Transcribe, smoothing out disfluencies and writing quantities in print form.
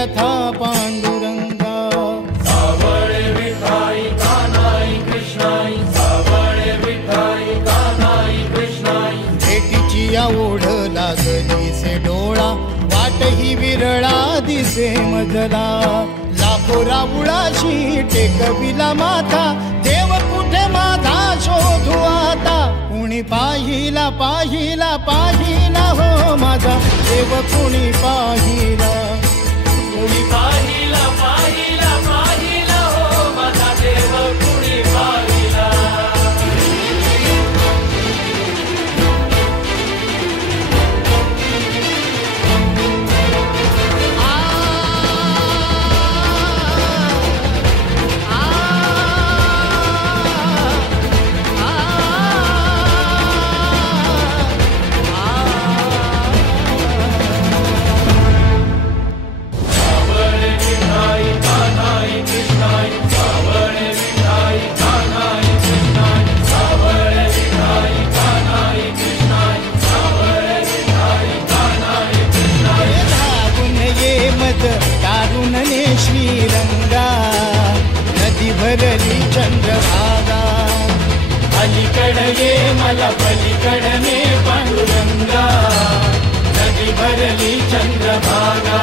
व्यथा पांडुरंगा। सावळे विठाई कानाई कृष्णाई, सावळे विठाई कानाई कृष्णाई। भेटीची या ओढ लागली से डोळा, वाट ही विरळा दिसे मजला। लाखो राऊळाशी टेकविला माथा, देव कुठे माझा शोधू आता। कुणी पाहिला पाहिला पाहिला हो माझा देव, कुणी पाहिला कुणी पाहिला पाहिला पाहिला हो माझा देव, कुणी पाहिला। कारुणने श्रीरंगा, नदी भरली चंद्रभागा। अलीकडे ये मला पलीकडने पांडुरंगा, नदी भरली चंद्रभागा।